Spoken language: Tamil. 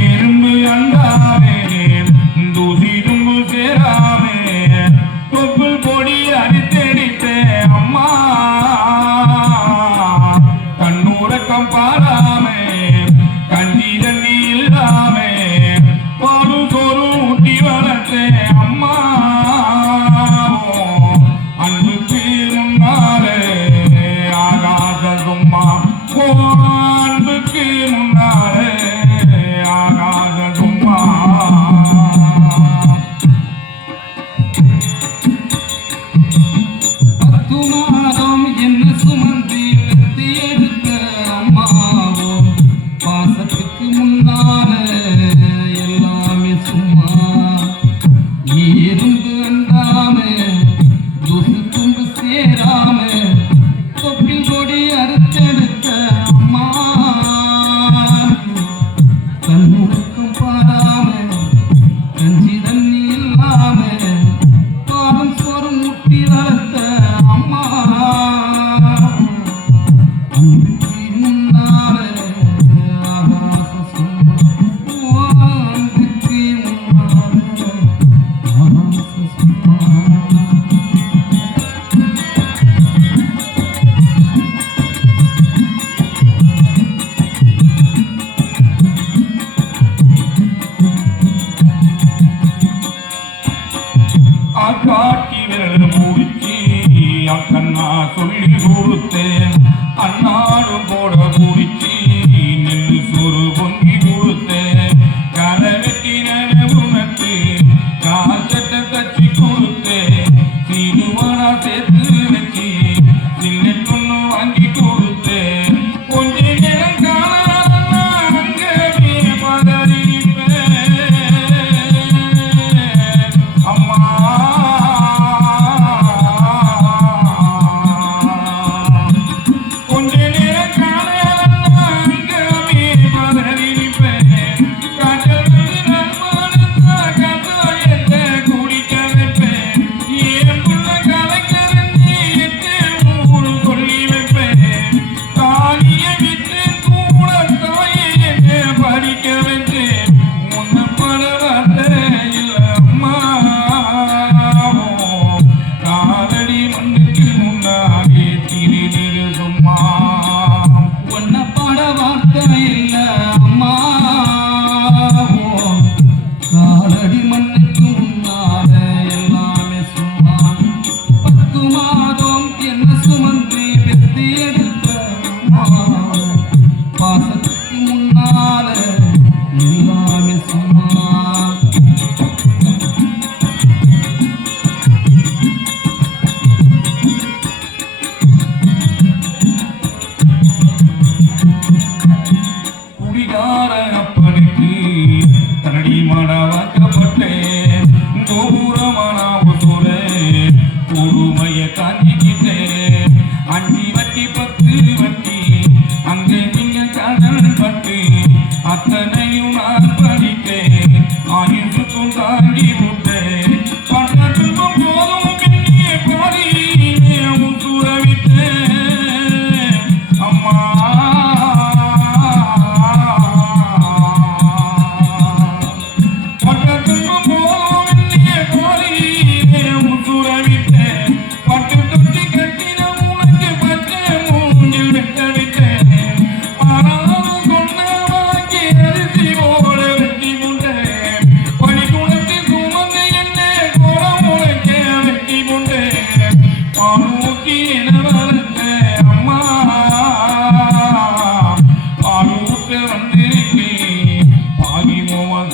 இரும்பு அண்டாமே தூசிரும்பு சேராமே தொப்புள் பொடி அடித்தடித்தே அம்மா கண்ணூரக்கம் பாராமே கஞ்சி தண்ணி இல்லாமே பாலு சோறு ஊட்டி வளர்த்தே அம்மா அன்புக்கு முன்னாலே ஆகாத சும்மா அன்புக்கு முன்னாலே ஆகாத சும்மா பத்து மாதம் என்ன சுமந்தி வெத்தி எடுத்த அம்மாவோ பாசத்துக்கு முன்னால எல்லாமே சும்மா இருந்து அண்டாம துசு தும்பு சேராம தொப்பில் கொடி அறுத்தெடுத்த அம்மா கண்ணுக்கும் பாராம கஞ்சி தண்ணி இல்லாம பாலும் சோறும் முட்டி வளர்த்த அம்மா அன்புக்கு முன்னால ஆகாச சும்மா அன்புக்கு முன்னால ஆகாச சும்மா காட்டி விரல் முடிச்சு அக்கண்ணா சொல்லி கொடுத்தேன் அன்னாடும் போட முடிச்சு நெல்லு சோறு பொங்கி கொடுத்தேன் கரை வெட்டி நினைவு நட்டு காசட்டை தச்சு கொடுத்தேன் சீனுவானா சேர்த்து வச்சு சின்ன பொண்ணு வாங்கி கொடுத்தேன் கொஞ்ச நேரம் காணாதன்னா அங்க பதறிப்பேன் அம்மா காலடி மண்ணுக்கு முன்னால எல்லாமே சும்மா பத்து மாதம் என்ன சுமந்து பெத்தி எடுத்த பாசத்துக்கு முன்னால எல்லாமே சும்மா குடிகார அப்பனுக்கு தனடி மனவாக்கப்பட்டேன் தூரமான ஒசூரே கொடுமைய காஞ்சிக்கிட்டேன் அஞ்சு வட்டி 10 வட்டி அங்கே நீங்க கடன் பட்டு அத்தனையும் நான் படித்தேன் ஆயுசுக்கும் தாங்கி விட்டேன் பட்டத்துக்கும் போதும் பின்னே பாடி உசுர விட்டேன் அம்மா பாவி மோவன்